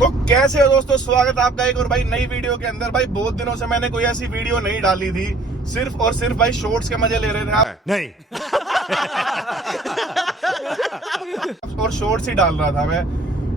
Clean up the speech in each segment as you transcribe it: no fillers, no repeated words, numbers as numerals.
तो कैसे हो दोस्तों, स्वागत है आपका एक और भाई नई वीडियो के अंदर। भाई बहुत दिनों से मैंने कोई ऐसी वीडियो नहीं डाली थी, सिर्फ और सिर्फ भाई शॉर्ट्स के मजे ले रहे थे आप नहीं। और शॉर्ट्स ही डाल रहा था मैं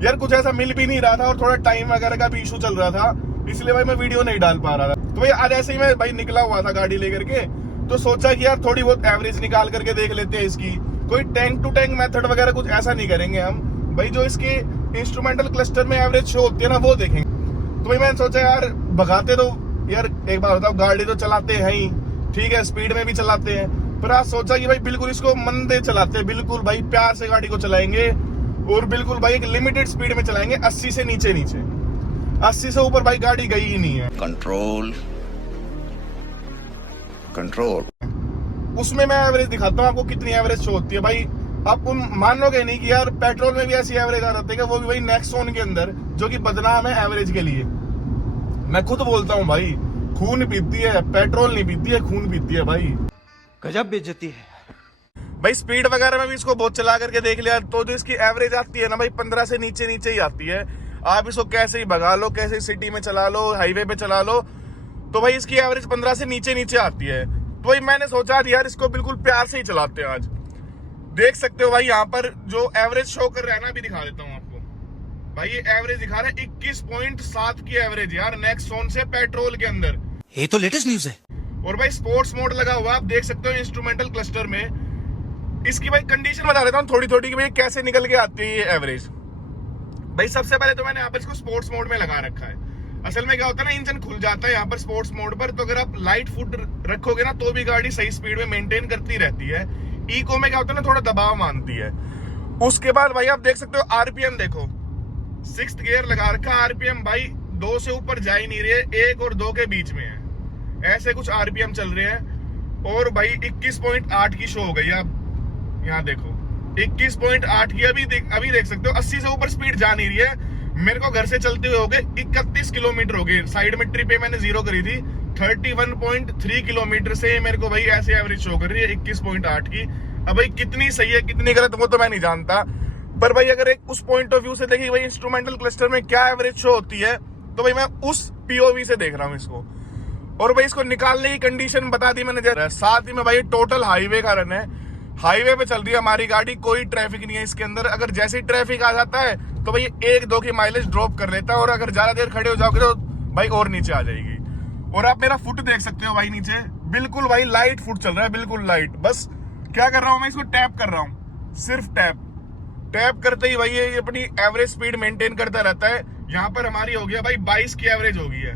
यार, कुछ ऐसा मिल भी नहीं रहा था और थोड़ा टाइम वगैरह का भी इशू चल रहा था, इसलिए भाई मैं वीडियो नहीं डाल पा रहा था। तो भाई आज ऐसे ही मैं भाई निकला हुआ था गाड़ी लेकर के, तो सोचा कि यार थोड़ी बहुत एवरेज निकाल करके देख लेते हैं इसकी। कोई टैंक टू टैंक मेथड वगैरह कुछ ऐसा नहीं करेंगे हम भाई, जो इसके इंस्ट्रूमेंटल क्लस्टर में एवरेज शो होती है ना वो देखेंगे। तो भाई मैंने सोचा यार भगाते तो यार एक बार बताओ, गाड़ी तो चलाते हैं ही, ठीक है स्पीड में भी चलाते हैं, पर आज सोचा कि भाई बिल्कुल इसको मंदे चलाते हैं, बिल्कुल भाई प्यार से गाड़ी को चलाएंगे और बिल्कुल भाई एक लिमिटेड स्पीड में चलाएंगे। 80 से नीचे 80 से ऊपर भाई गाड़ी गई ही नहीं है। कंट्रोल कंट्रोल उसमें मैं एवरेज दिखाता हूँ आपको कितनी एवरेज शो होती है। भाई आप मानोगे नहीं कि यार पेट्रोल में भी ऐसी एवरेज आ जाती है, वो भी भाई नेक्सॉन के अंदर, जो कि बदनाम है एवरेज के लिए। मैं खुद बोलता हूँ भाई, खून पीती है, पेट्रोल नहीं पीती है, खून पीती है भाई। गजब बेइज्जती है भाई स्पीड वगैरह में भी इसको बहुत चला करके देख लिया, तो जो इसकी एवरेज आती है ना भाई 15 से नीचे ही आती है। आप इसको कैसे ही भगा लो, कैसे सिटी में चला लो, हाईवे पे चला लो, तो भाई इसकी एवरेज 15 से नीचे आती है। तो भाई मैंने सोचा यार इसको बिल्कुल प्यार से ही चलाते हैं आज। देख सकते हो भाई यहाँ पर जो एवरेज शो कर रहा है ना, अभी दिखा देता हूँ आपको। भाई ये एवरेज दिखा रहा है 21.7 की एवरेज यार नेक्सॉन से पेट्रोल के अंदर। ये तो लेटेस्ट न्यूज है। और भाई स्पोर्ट्स मोड लगा हुआ, आप देख सकते हो इंस्ट्रूमेंटल क्लस्टर में। इसकी भाई कंडीशन बता देता हूँ थोड़ी थोड़ी कि भाई कैसे निकल के आती है ये एवरेज। भाई सबसे पहले तो मैंने यहाँ पर इसको स्पोर्ट्स मोड में लगा रखा है। असल में क्या होता है ना, इंजन खुल जाता है यहाँ पर स्पोर्ट्स मोड पर, तो अगर आप लाइट फुट रखोगे ना तो भी गाड़ी सही स्पीड में मेंटेन करती रहती है। इको में क्या होता है ना, थोड़ा दबाव मानती है। उसके बाद भाई आप देख सकते हो आरपीएम देखो, 6th गियर लगा रखा, आरपीएम भाई 2 से ऊपर जा ही नहीं रही है, 1 और 2 के बीच में है, ऐसे कुछ आरपीएम चल रहे हैं। और भाई 21.8 की शो हो गई। आप यहाँ देखो 21.8 की, अभी देख सकते हो 80 से ऊपर स्पीड जा नहीं रही है। मेरे को घर से चलते हुए हो गए 31 किलोमीटर हो गए, साइड में ट्रिप पे मैंने 0 करी थी, 31.3 किलोमीटर से मेरे को भाई ऐसे एवरेज शो कर रही है 21.8 की। अब भाई कितनी सही है कितनी गलत वो तो मैं नहीं जानता, पर भाई अगर एक उस पॉइंट ऑफ व्यू से देखिए भाई इंस्ट्रूमेंटल क्लस्टर में क्या एवरेज शो होती है, तो भाई मैं उस पीओवी से देख रहा हूँ इसको। और भाई इसको निकालने की कंडीशन बता दी मैंने, साथ ही में भाई टोटल हाईवे का रन है, हाईवे पे चल रही है हमारी गाड़ी, कोई ट्रैफिक नहीं है इसके अंदर। अगर जैसे ही ट्रैफिक आ जाता है तो भाई 1-2 की माइलेज ड्रॉप कर लेता है, और अगर ज्यादा देर खड़े हो जाओगे तो भाई और नीचे आ जाएगी। और आप मेरा फुट देख सकते हो भाई नीचे, बिल्कुल भाई लाइट फुट चल रहा है, बिल्कुल लाइट। बस क्या कर रहा हूं मैं, इसको टैप कर रहा हूं, सिर्फ टैप करते ही भाई ये अपनी एवरेज स्पीड मेंटेन करता रहता है। यहाँ पर हमारी हो गया भाई 22 की एवरेज हो गई है,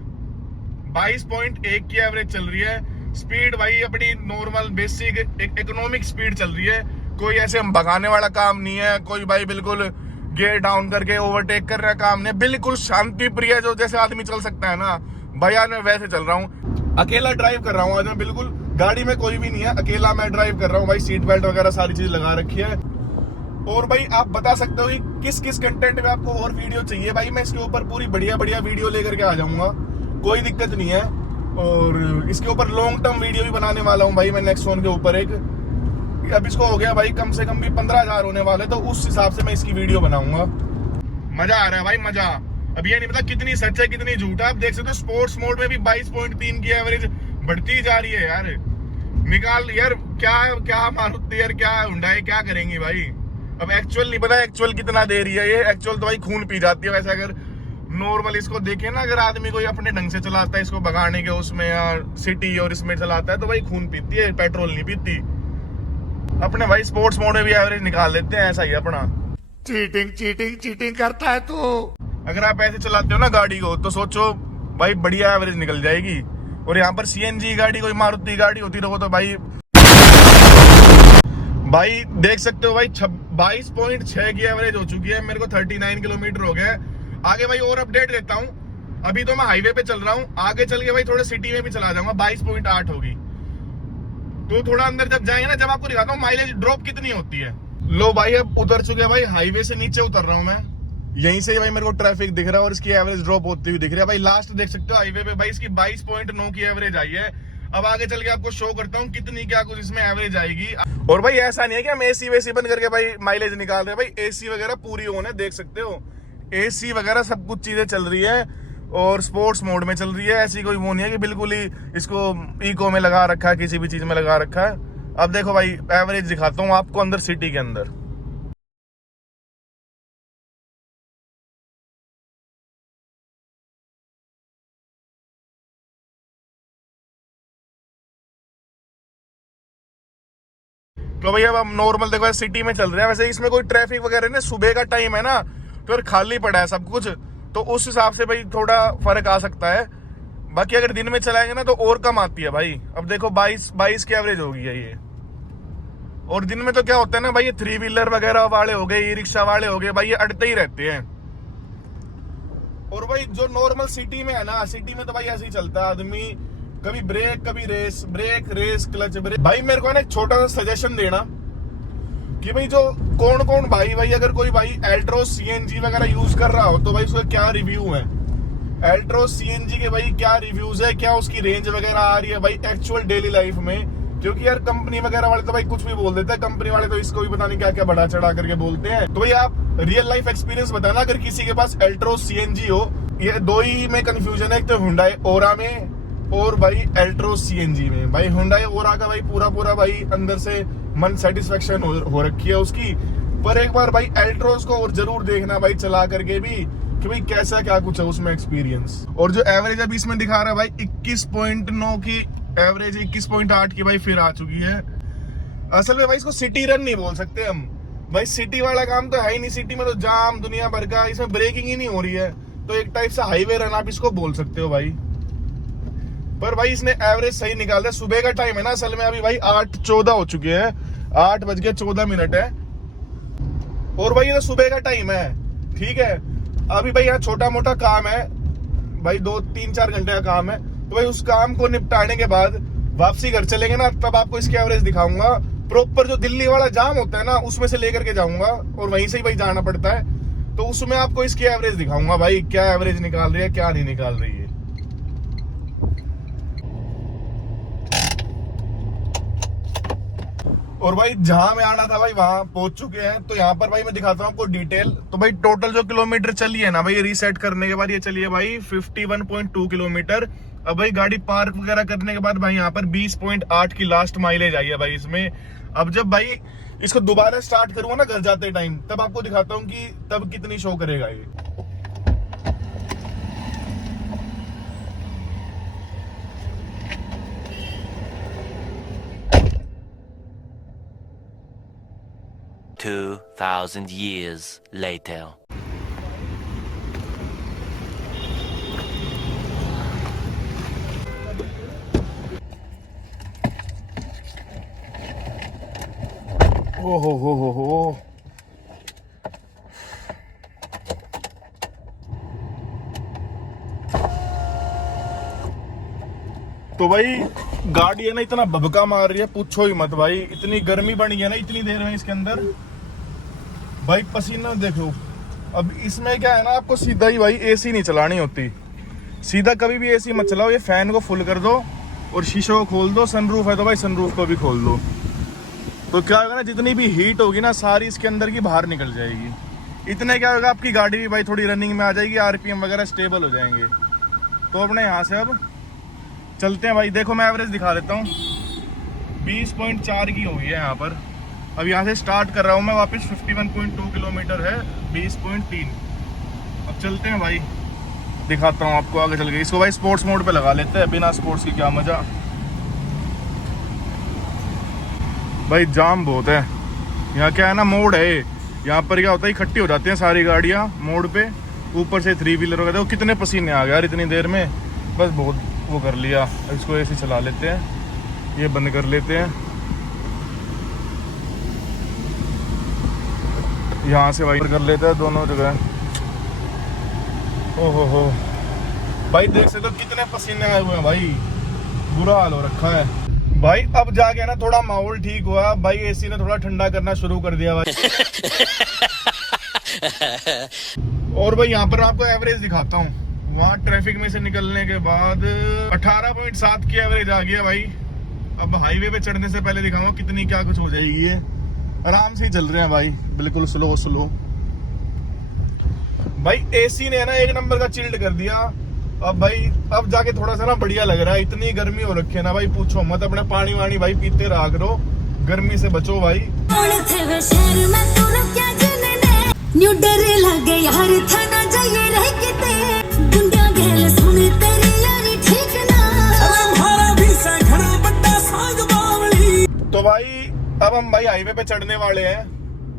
22.1 की एवरेज चल रही है। स्पीड भाई अपनी नॉर्मल बेसिक इकोनॉमिक स्पीड चल रही है, कोई ऐसे हम भगाने वाला काम नहीं है, कोई भाई बिल्कुल गियर डाउन करके ओवरटेक कर रहा काम नहीं, बिल्कुल शांति प्रिय जो जैसे आदमी चल सकता है ना भैया, मैं वैसे चल रहा हूँ। अकेला ड्राइव कर रहा हूँ आज मैं, बिल्कुल गाड़ी में कोई भी नहीं है, अकेला मैं ड्राइव कर रहा हूँ भाई। सीट बेल्ट वगैरह सारी चीज लगा रखी है। और भाई आप बता सकते हो कि किस किस कंटेंट में आपको और वीडियो चाहिए, भाई मैं इसके ऊपर पूरी बढ़िया वीडियो लेकर के आ जाऊंगा, कोई दिक्कत नहीं है। और इसके ऊपर लॉन्ग टर्म वीडियो भी बनाने वाला हूँ भाई मैं नेक्सॉन के ऊपर एक। अब इसको हो गया भाई कम से कम भी 15,000 होने वाले, तो उस हिसाब से मैं इसकी वीडियो बनाऊंगा। मजा आ रहा है भाई मजा। अब ये नहीं पता कितनी सच है कितनी झूठ है। आप देख सकते हो स्पोर्ट्स मोड में भी 22.3 की एवरेज बढ़ती जा रही है यार। निकाल यार, क्या मारुति यार, क्या हुंडई क्या करेंगी भाई। अब एक्चुअल नहीं पता एक्चुअल कितना दे रही है ये, एक्चुअल तो भाई खून पी जाती है। वैसे अगर नॉर्मल इसको देखे ना, अगर आदमी कोई अपने ढंग से चलाता है इसको भगाने के उसमें या सिटी और इसमें चलाता है, तो भाई खून पीती है, पेट्रोल नहीं पीती। अपने भाई स्पोर्ट्स मोड में भी एवरेज निकाल लेते हैं, ऐसा ही अपना। चीटिंग करता है तू। अगर आप ऐसे चलाते हो ना गाड़ी को, तो सोचो भाई बढ़िया एवरेज निकल जाएगी। और यहाँ पर सीएनजी गाड़ी कोई मारुति गाड़ी होती रहो तो भाई देख सकते हो भाई 22.6 की एवरेज हो चुकी है। मेरे को 39 किलोमीटर हो गया। आगे भाई और अपडेट देता हूँ, अभी तो मैं हाईवे पे चल रहा हूँ, आगे चल के भाई थोड़ा सिटी में भी चला जाऊंगा। 22.8 होगी, तो थोड़ा अंदर जब जाएंगे ना, जब आपको दिखाता हूँ माइलेज ड्रॉप कितनी होती है। लो भाई अब उतर चुके हैं भाई, हाईवे से नीचे उतर रहा हूँ मैं, यहीं से भाई मेरे को ट्रैफिक दिख रहा है और इसकी एवरेज ड्रॉप होती हुई दिख रही है भाई। लास्ट देख सकते हो हाईवे पे भाई इसकी 22.9 की एवरेज आई है। अब आगे चल के आपको शो करता हूँ कितनी क्या कुछ इसमें एवरेज आएगी। और भाई ऐसा नहीं है कि हम एसी वेसी बंद करके भाई माइलेज निकाल रहे हैं, भाई एसी वगैरह पूरी ऑन है, देख सकते हो एसी वगैरह सब कुछ चीजें चल रही है और स्पोर्ट्स मोड में चल रही है। ऐसी कोई वो नहीं है कि बिल्कुल ही इसको इको में लगा रखा है, किसी भी चीज में लगा रखा है। अब देखो भाई एवरेज दिखाता हूँ आपको अंदर सिटी के अंदर। तो भाई अब हम नॉर्मल देखो सिटी में चल रहे हैं। वैसे इसमें कोई ट्रैफिक वगैरह नहीं, सुबह का टाइम है ना तो फिर खाली पड़ा है सब कुछ, तो उस हिसाब से भाई थोड़ा फर्क आ सकता है। बाकी अगर दिन में चलाएंगे ना तो और कम आती है भाई। अब देखो 22 की एवरेज होगी है ये। और दिन में तो क्या होता है ना भाई, ये 3 व्हीलर वगैरह वाले हो गए, ई रिक्शा वाले हो गए भाई, ये अड़ते ही रहते हैं। और भाई जो नॉर्मल सिटी में है ना, सिटी में तो भाई ऐसे ही चलता है आदमी, कभी ब्रेक कभी race, brake race clutch brake. भाई मेरे को ना एक छोटा सा सजेशन देना कि भाई जो कौन भाई अगर कोई भाई एल्ट्रोस सीएनजी वगैरह यूज कर रहा हो तो भाई उसका क्या रिव्यू है, एल्ट्रोस सीएनजी के भाई क्या रिव्यूज है, क्या उसकी रेंज वगैरह आ रही है भाई एक्चुअल डेली लाइफ में। क्योंकि यार कंपनी वगैरह वाले तो भाई कुछ भी बोल देते हैं, कंपनी वाले तो इसको भी पता नहीं क्या क्या बढ़ा चढ़ा करके बोलते हैं। तो भाई आप रियल लाइफ एक्सपीरियंस बताना अगर किसी के पास एल्ट्रोस सीएनजी हो। ये दो ही में कंफ्यूजन है, एक तो हुंडई ओरा में और भाई एल्ट्रोस सीएनजी में। भाई हुंडई ओरा का भाई पूरा भाई अंदर से मन सेटिस्फेक्शन हो रखी है उसकी। पर एक बार भाई एल्ट्रोस को और जरूर देखना भाई चला करके भी कि भाई कैसा क्या कुछ है उसमें एक्सपीरियंस। और जो एवरेज अभी इसमें दिखा रहा है भाई 21.9 की एवरेज, 21.8 की भाई फिर आ चुकी है। असल में भाई इसको सिटी रन नहीं बोल सकते हम भाई, सिटी वाला काम तो है ही नहीं। सिटी में तो जाम दुनिया भर का, इसमें ब्रेकिंग ही नहीं हो रही है, तो एक टाइप से हाईवे रन आप इसको बोल सकते हो भाई। पर भाई इसने एवरेज सही निकाल दिया। सुबह का टाइम है ना, असल में अभी भाई 8:14 हो चुके हैं, 8:14 है। और भाई ये तो सुबह का टाइम है, ठीक है। अभी भाई यहाँ छोटा मोटा काम है भाई, 2-3-4 घंटे का काम है, तो भाई उस काम को निपटाने के बाद वापसी घर चलेंगे ना, तब आपको इसकी एवरेज दिखाऊंगा। प्रॉपर जो दिल्ली वाला जाम होता है ना उसमें से लेकर के जाऊंगा और वहीं से ही भाई जाना पड़ता है, तो उसमें आपको इसकी एवरेज दिखाऊंगा भाई क्या एवरेज निकाल रही है क्या नहीं निकाल रही है। और भाई जहां में आना था भाई वहां पहुंच चुके हैं। तो यहाँ पर भाई मैं दिखाता हूँ आपको डिटेल। तो भाई टोटल जो किलोमीटर चली है ना भाई, रीसेट करने के बाद ये चली है भाई 51.2 किलोमीटर। अब भाई गाड़ी पार्क वगैरह करने के बाद भाई यहाँ पर 20.8 की लास्ट माइलेज आई है भाई इसमें। अब जब भाई इसको दोबारा स्टार्ट करूंगा ना घर जाते टाइम, तब आपको दिखाता हूँ कि तब कितनी शो करेगा ये। Two 2,000 years later. हो। तो भाई गाड़ी है ना इतना भभका मार रही है, पूछो ही मत भाई। इतनी गर्मी बन गई है ना इतनी देर में इसके अंदर भाई, पसीना देखो। अब इसमें क्या है ना, आपको सीधा ही भाई एसी नहीं चलानी होती, सीधा कभी भी एसी मत चलाओ। ये फैन को फुल कर दो और शीशों को खोल दो, सनरूफ है तो भाई सनरूफ को भी खोल दो। तो क्या होगा ना, जितनी भी हीट होगी ना सारी इसके अंदर की बाहर निकल जाएगी। इतने क्या होगा, आपकी गाड़ी भी भाई थोड़ी रनिंग में आ जाएगी, आरपीएम वगैरह स्टेबल हो जाएंगे। तो अपने यहाँ से अब चलते हैं भाई। देखो मैं एवरेज दिखा देता हूँ, 20.4 की होगी है यहाँ पर। अब यहाँ से स्टार्ट कर रहा हूँ मैं वापस, 51.2 किलोमीटर है, 20.3। अब चलते हैं भाई, दिखाता हूँ आपको आगे चल के। इसको भाई स्पोर्ट्स मोड पे लगा लेते हैं, बिना स्पोर्ट्स की क्या मजा भाई। जाम बहुत है यहाँ, क्या है ना मोड़ है यहाँ पर, क्या होता है इकट्ठी हो जाती हैं सारी गाड़ियाँ मोड़ पे, ऊपर से 3 व्हीलर वगैरह। वो कितने पसीने आ गए यार इतनी देर में, बस बहुत वो कर लिया। इसको ऐसे चला लेते हैं, ये बंद कर लेते हैं। यहाँ से भाई कर लेते हैं दोनों जगह। ओहो भाई देख सकते हो कितने पसीने आए हुए हैं भाई, बुरा हाल हो रखा है भाई। अब जाके ना थोड़ा माहौल ठीक हुआ भाई, एसी ने थोड़ा ठंडा करना शुरू कर दिया भाई। और भाई यहाँ पर आपको एवरेज दिखाता हूँ, वहाँ ट्रैफिक में से निकलने के बाद 18.7 की एवरेज आ गया भाई। अब हाईवे पे चढ़ने से पहले दिखाऊंगा कितनी क्या कुछ हो जाएगी। ये आराम से ही चल रहे हैं भाई, बिल्कुल स्लो। भाई एसी ने ना एक नंबर का चिल्ड कर दिया। अब भाई अब जाके थोड़ा सा ना बढ़िया लग रहा है। इतनी गर्मी हो रखी है ना भाई, पूछो मत। अपने पानी वानी भाई पीते रहा करो, गर्मी से बचो भाई। न्यू डर लगे यार थाना जाइए रह के गुंडा गेल सुने तेरी यारी ठीक ना हमारा भी सखड़ा बड़ा साग बावली। तो भाई अब हम भाई हाईवे पे चढ़ने वाले हैं।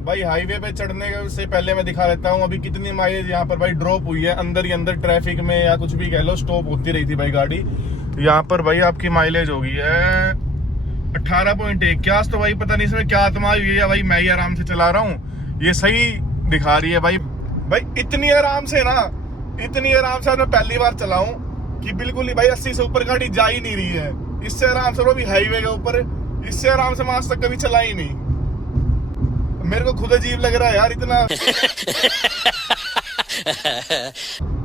भाई हाईवे पे चढ़ने से पहले मैं दिखा देता हूँ अभी कितनी माइलेज यहाँ पर भाई ड्रॉप हुई है। अंदर ही अंदर ट्रैफिक में या कुछ भी कह लो, स्टॉप होती रही थी भाई गाड़ी। यहाँ पर भाई आपकी माइलेज होगी है 18.1। क्या तो भाई पता नहीं इसमें क्या आत्मा हुई है, भाई मैं ही आराम से चला रहा हूँ, ये सही दिखा रही है भाई। भाई इतनी आराम से ना, इतनी आराम से मैं पहली बार चलाऊं कि बिल्कुल ही भाई 80 से ऊपर गाड़ी जा ही नहीं रही है। इससे आराम से वो भी हाईवे के ऊपर, इससे आराम से मैं आज तक कभी चला ही नहीं। मेरे को खुद अजीब लग रहा है यार इतना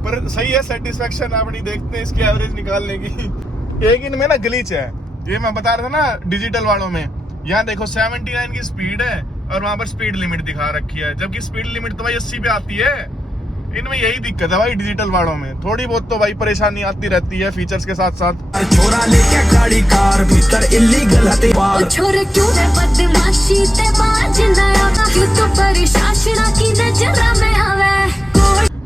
पर सही है, सेटिस्फेक्शन अपनी देखते हैं इसकी एवरेज निकालने की। एक इनमें ना ग्लिच है, ये मैं बता रहा था ना डिजिटल वालों में। यहाँ देखो 79 की स्पीड है और वहां पर स्पीड लिमिट दिखा रखी है, जबकि स्पीड लिमिट तो भाई 80 पे आती है। इनमें यही दिक्कत है भाई डिजिटल वालों में, थोड़ी बहुत तो भाई परेशानी आती रहती है फीचर्स के साथ साथ। छोरा लेके गाड़ी कार भीतर इलीगल हते बाल छोरे क्यों रे बदमाशी ते बाज नया क्यों तो परिशासना की नजर में आवे।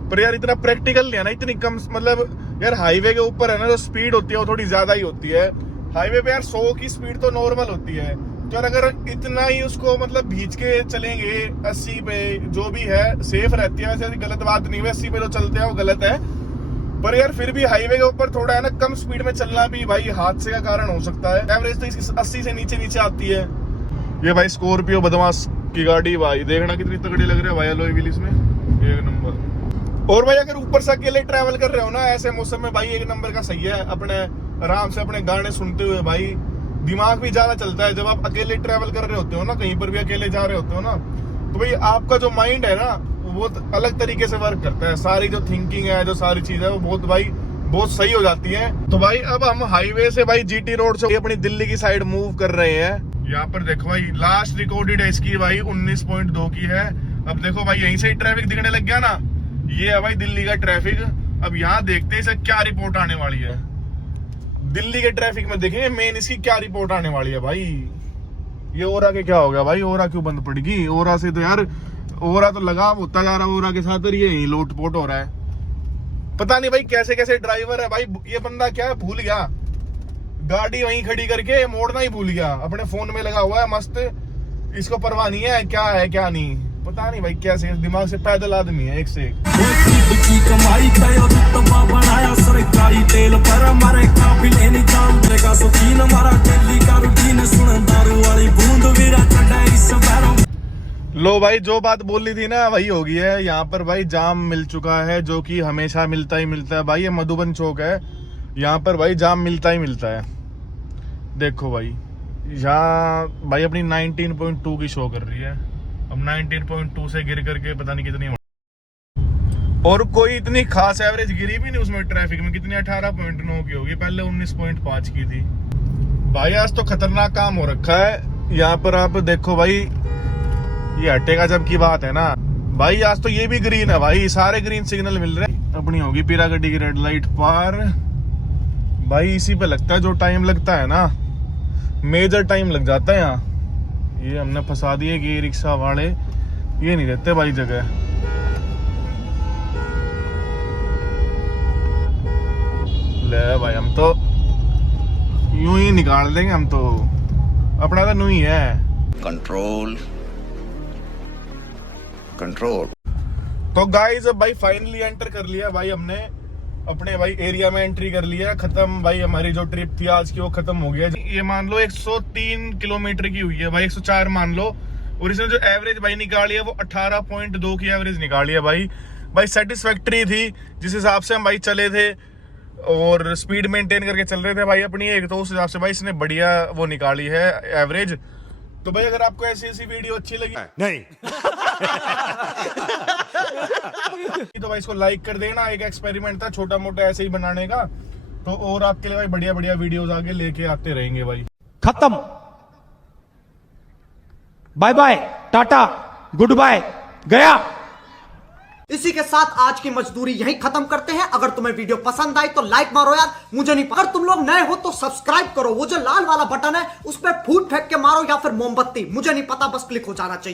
पर यार इतना प्रैक्टिकल नहीं है ना, इतनी कम मतलब यार हाईवे के ऊपर है ना जो स्पीड होती है वो थोड़ी ज्यादा ही होती है। हाईवे पे यार 100 की स्पीड तो नॉर्मल होती है, तो अगर इतना ही उसको मतलब भींच के चलेंगे 80 पे जो भी है सेफ रहती है। वैसे गलत बात नहीं है, 80 पे जो चलते हैं वो गलत है, पर यार फिर भी हाईवे के ऊपर थोड़ा है ना कम स्पीड में चलना भी भाई हादसे का कारण हो सकता है। एवरेज तो इसकी 80 से नीचे नीचे आती है। ये भाई स्कॉर्पियो बदमाश की गाड़ी भाई, देखना कितनी तगड़ी लग रही है भाई अलॉय व्हील इसमें, एक नंबर। और भाई अगर ऊपर से अकेले ट्रैवल कर रहे हो ना ऐसे मौसम में भाई एक नंबर का सही है। अपने आराम से अपने गाने सुनते हुए भाई दिमाग भी ज्यादा चलता है। जब आप अकेले ट्रैवल कर रहे होते हो ना, कहीं पर भी अकेले जा रहे होते हो ना, तो भाई आपका जो माइंड है ना वो अलग तरीके से वर्क करता है। सारी जो थिंकिंग है, जो सारी चीज है वो बहुत भाई बहुत सही हो जाती है। तो भाई अब हम हाईवे से भाई जीटी रोड से अपनी दिल्ली की साइड मूव कर रहे हैं। यहाँ पर देखो भाई लास्ट रिकॉर्डेड है इसकी भाई 19.2 की है। अब देखो भाई यहीं से ही ट्रैफिक दिखने लग गया ना, ये है भाई दिल्ली का ट्रैफिक। अब यहाँ देखते हैं इसे क्या रिपोर्ट आने वाली है। दिल्ली के ट्रैफिक में देखेंगे मेन इसकी क्या रिपोर्ट आने वाली है भाई। ये ओरा के क्या हो गया भाई, ओरा क्यों बंद पड़ेगी? ओरा से तो यार ओरा तो लगाव होता जा रहा है ओरा के साथ, और ये लोटपोट हो रहा है। पता नहीं भाई कैसे कैसे ड्राइवर है भाई। ये बंदा क्या है भूल गया, गाड़ी वहीं खड़ी करके मोड़ना ही भूल गया। अपने फोन में लगा हुआ है मस्त, इसको परवाह नहीं है क्या है क्या नहीं, पता नहीं भाई कैसे दिमाग से पैदल आदमी है एक से एक। की कमाई कयो रुतबा बनाया सरकारी तेल पर मारे काफिले नहीं काम देगा सुखीन हमारा दिल्ली का रूटीन सुन दारू वाली बूंद वीरा चढ़ा इस बारों। लो भाई जो बात बोली थी ना वही हो गई है। यहाँ पर भाई जाम मिल चुका है, जो कि हमेशा मिलता ही मिलता है भाई। ये मधुबन चौक है, यहाँ पर भाई जाम मिलता ही मिलता है। देखो भाई यहाँ भाई अपनी 19.2 की शो कर रही है। अब 19.2 से गिर करके पता नहीं कितनी, और कोई इतनी खास एवरेज गिरी भी नहीं उसमें ट्रैफिक में। कितनी 18.9 की होगी, पहले 19.5 की थी। भाई आज तो खतरनाक काम हो रखा है। यहाँ पर आप देखो भाई, ये हटेगा जब की बात है ना भाई। आज तो ये भी ग्रीन है भाई, सारे ग्रीन सिग्नल मिल रहे हैं। अपनी होगी पीरा गड्डी की रेड लाइट पार भाई। इसी पे लगता है जो टाइम लगता है ना, मेजर टाइम लग जाता है यहाँ। ये हमने फंसा दिए कि रिक्शा वाले ये नहीं देते भाई जगह। ले भाई हम तो यूं ही निकाल देंगे, हम तो अपना तो यूं ही है। Control control. तो गाइस अब भाई फाइनली एंटर कर लिया भाई हमने अपने भाई एरिया में, एंट्री कर लिया। खत्म भाई हमारी जो ट्रिप थी आज की वो खत्म हो गया। ये मान लो 103 किलोमीटर की हुई है भाई, 104 मान लो। और इसने जो एवरेज भाई निकाली है वो 18.2 की एवरेज निकाली है भाई। भाई सेटिस्फैक्ट्री थी जिस हिसाब से हम भाई चले थे और स्पीड मेंटेन करके चल रहे थे भाई अपनी एक, तो उस हिसाब से भाई इसने बढ़िया वो निकाली है एवरेज। तो भाई अगर आपको ऐसी ऐसी वीडियो अच्छी लगी नहीं तो भाई इसको लाइक कर देना। एक एक्सपेरिमेंट था छोटा मोटा ऐसे ही बनाने का, तो और आपके लिए भाई बढ़िया बढ़िया वीडियोस आगे लेके आते रहेंगे भाई। खत्म, bye bye, tata, good bye, गया। इसी के साथ आज की मजदूरी यहीं खत्म करते हैं। अगर तुम्हें वीडियो पसंद आई तो लाइक मारो यार, मुझे नहीं। अगर तुम लोग नए हो तो सब्सक्राइब करो, वो जो लाल वाला बटन है उस पर फूट फेंक के मारो या फिर मोमबत्ती, मुझे नहीं पता, बस क्लिक हो जाना चाहिए।